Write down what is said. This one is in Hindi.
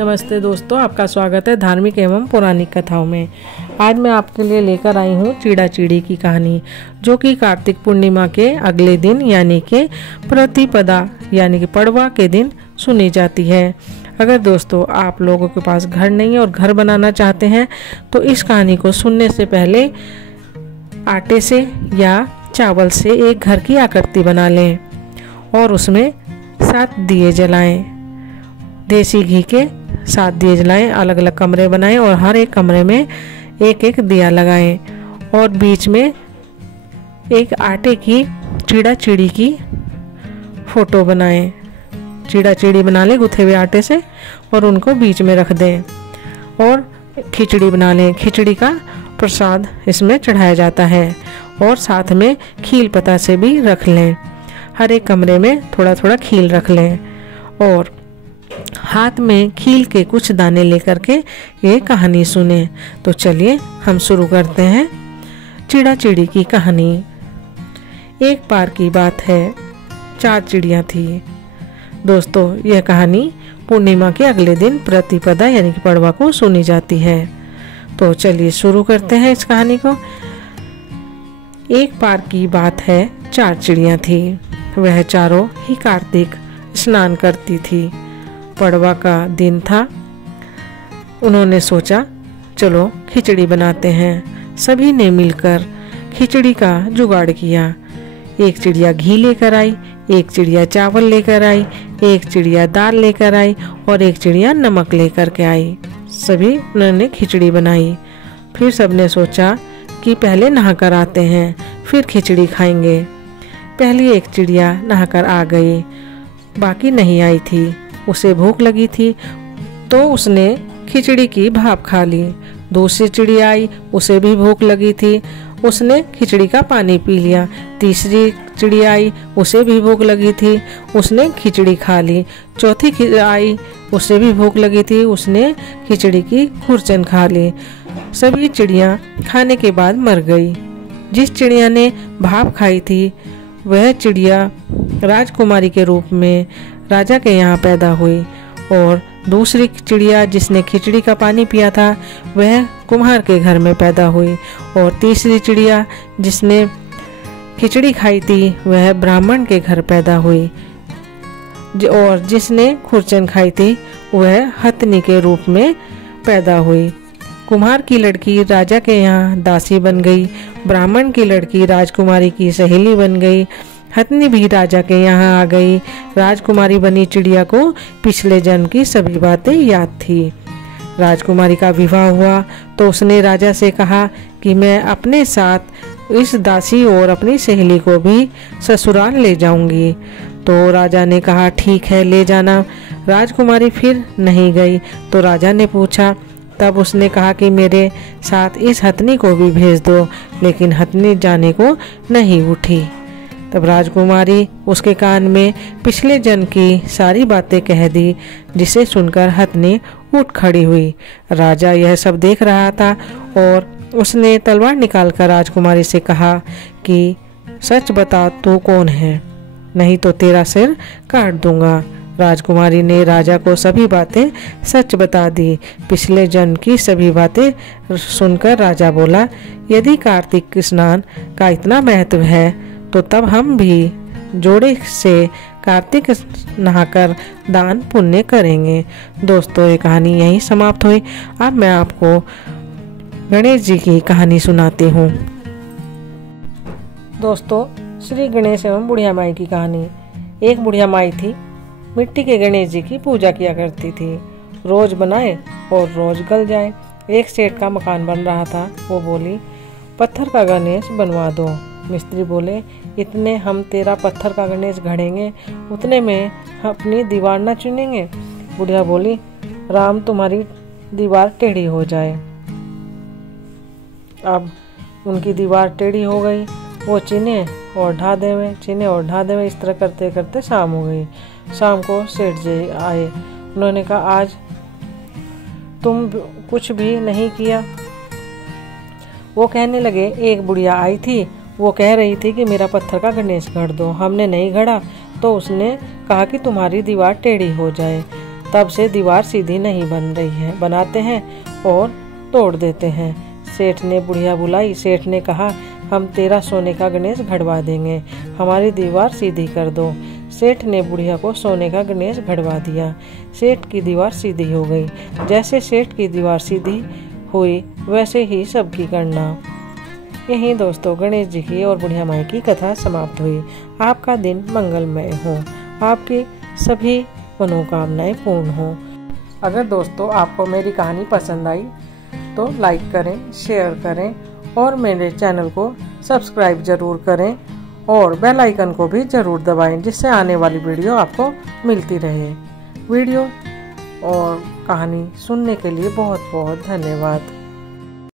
नमस्ते दोस्तों, आपका स्वागत है धार्मिक एवं पौराणिक कथाओं में। आज मैं आपके लिए लेकर आई हूँ चिड़ा चिड़ी की कहानी, जो कि कार्तिक पूर्णिमा के अगले दिन यानी कि प्रतिपदा यानी कि पड़वा के दिन सुनी जाती है। अगर दोस्तों आप लोगों के पास घर नहीं है और घर बनाना चाहते हैं तो इस कहानी को सुनने से पहले आटे से या चावल से एक घर की आकृति बना लें और उसमें 7 दिए जलाएं। देसी घी के 7 दिए जलाएं। अलग अलग कमरे बनाएं और हर एक कमरे में एक एक दिया लगाएं और बीच में एक आटे की चिड़ा चिड़ी की फोटो बनाएं। चिड़ा चिड़ी बना लें गुथे हुए आटे से और उनको बीच में रख दें और खिचड़ी बना लें। खिचड़ी का प्रसाद इसमें चढ़ाया जाता है और साथ में खील पता से भी रख लें। हर एक कमरे में थोड़ा थोड़ा खील रख लें और हाथ में खील के कुछ दाने लेकर के ये कहानी सुने। तो चलिए हम शुरू करते हैं। चिड़ा चिड़ी की कहानी। एक बार की बात है, 4 चिड़ियाँ थी। दोस्तों यह कहानी पूर्णिमा के अगले दिन प्रतिपदा यानी कि पड़वा को सुनी जाती है। तो चलिए शुरू करते हैं इस कहानी को। एक बार की बात है, 4 चिड़ियाँ थी। वह चारों ही कार्तिक स्नान करती थी। पड़वा का दिन था। उन्होंने सोचा चलो खिचड़ी बनाते हैं। सभी ने मिलकर खिचड़ी का जुगाड़ किया। एक चिड़िया घी लेकर आई, एक चिड़िया चावल लेकर आई, एक चिड़िया दाल लेकर आई और एक चिड़िया नमक लेकर के आई। सभी उन्होंने खिचड़ी बनाई। फिर सबने सोचा कि पहले नहाकर आते हैं फिर खिचड़ी खाएंगे। पहली एक चिड़िया नहाकर आ गई, बाकी नहीं आई थी। उसे भूख लगी थी तो उसने खिचड़ी की भाप खा ली। दूसरी चिड़िया आई, उसे भी भूख लगी थी, उसने खिचड़ी का पानी पी लिया। तीसरी चिड़िया आई, उसे भी भूख लगी थी, उसने खिचड़ी खा ली। चौथी आई, उसे भी भूख लगी थी, उसने खिचड़ी की खुरचन खा ली। सभी चिड़िया खाने के बाद मर गई। जिस चिड़िया ने भाप खाई थी वह चिड़िया राजकुमारी के रूप में राजा के यहाँ पैदा हुई और दूसरी चिड़िया जिसने खिचड़ी का पानी पिया था वह कुम्हार के घर में पैदा हुई और तीसरी चिड़िया जिसने खिचड़ी खाई थी वह ब्राह्मण के घर पैदा हुई और जिसने खुरचन खाई थी वह हथनी के रूप में पैदा हुई। कुम्हार की लड़की राजा के यहाँ दासी बन गई, ब्राह्मण की लड़की राजकुमारी की सहेली बन गई, हथनी भी राजा के यहाँ आ गई। राजकुमारी बनी चिड़िया को पिछले जन्म की सभी बातें याद थी। राजकुमारी का विवाह हुआ तो उसने राजा से कहा कि मैं अपने साथ इस दासी और अपनी सहेली को भी ससुराल ले जाऊंगी। तो राजा ने कहा ठीक है ले जाना। राजकुमारी फिर नहीं गई तो राजा ने पूछा, तब उसने कहा कि मेरे साथ इस हथनी को भी भेज दो, लेकिन हथनी जाने को नहीं उठी। तब राजकुमारी उसके कान में पिछले जन्म की सारी बातें कह दी, जिसे सुनकर हथनी उठ खड़ी हुई। राजा यह सब देख रहा था और उसने तलवार निकालकर राजकुमारी से कहा कि सच बता तू कौन है, नहीं तो तेरा सिर काट दूंगा। राजकुमारी ने राजा को सभी बातें सच बता दी। पिछले जन्म की सभी बातें सुनकर राजा बोला, यदि कार्तिक स्नान का इतना महत्व है तो तब हम भी जोड़े से कार्तिक नहाकर दान पुण्य करेंगे। दोस्तों ये कहानी यहीं समाप्त हुई। अब मैं आपको गणेश जी की कहानी सुनाती हूँ। दोस्तों श्री गणेश एवं बुढ़िया माई की कहानी। एक बुढ़िया माई थी, मिट्टी के गणेश जी की पूजा किया करती थी। रोज बनाए और रोज गल जाए। एक सेठ का मकान बन रहा था। वो बोली पत्थर का गणेश बनवा दो। मिस्त्री बोले इतने हम तेरा पत्थर का गणेश गढ़ेंगे, उतने में अपनी दीवार न चुनेंगे। बुढ़िया बोली राम तुम्हारी दीवार टेढ़ी हो जाए। अब उनकी दीवार टेढ़ी हो गई। वो चिने और ढा देवे, चिने और ढा देवे, इस तरह करते करते शाम हो गई। शाम को सेठ जी आए। उन्होंने कहा आज तुम कुछ भी नहीं किया। वो कहने लगे एक बुढ़िया आई थी, वो कह रही थी कि मेरा पत्थर का गणेश गढ़ दो। हमने नहीं गढ़ा तो उसने कहा कि तुम्हारी दीवार टेढ़ी हो जाए। तब से दीवार सीधी नहीं बन रही है। बनाते हैं और तोड़ देते हैं। सेठ ने बुढ़िया बुलाई। सेठ ने कहा, हम तेरा सोने का गणेश घड़वा देंगे, हमारी दीवार सीधी कर दो। सेठ ने बुढ़िया को सोने का गणेश घड़वा दिया। सेठ की दीवार सीधी हो गई। जैसे सेठ की दीवार सीधी हुई वैसे ही सबकी करना। यहीं दोस्तों गणेश जी की और बुढ़िया माई की कथा समाप्त हुई। आपका दिन मंगलमय हो, आपकी सभी मनोकामनाएं पूर्ण हो। अगर दोस्तों आपको मेरी कहानी पसंद आई तो लाइक करें, शेयर करें और मेरे चैनल को सब्सक्राइब जरूर करें और बेल आइकन को भी जरूर दबाएं, जिससे आने वाली वीडियो आपको मिलती रहे। वीडियो और कहानी सुनने के लिए बहुत बहुत धन्यवाद।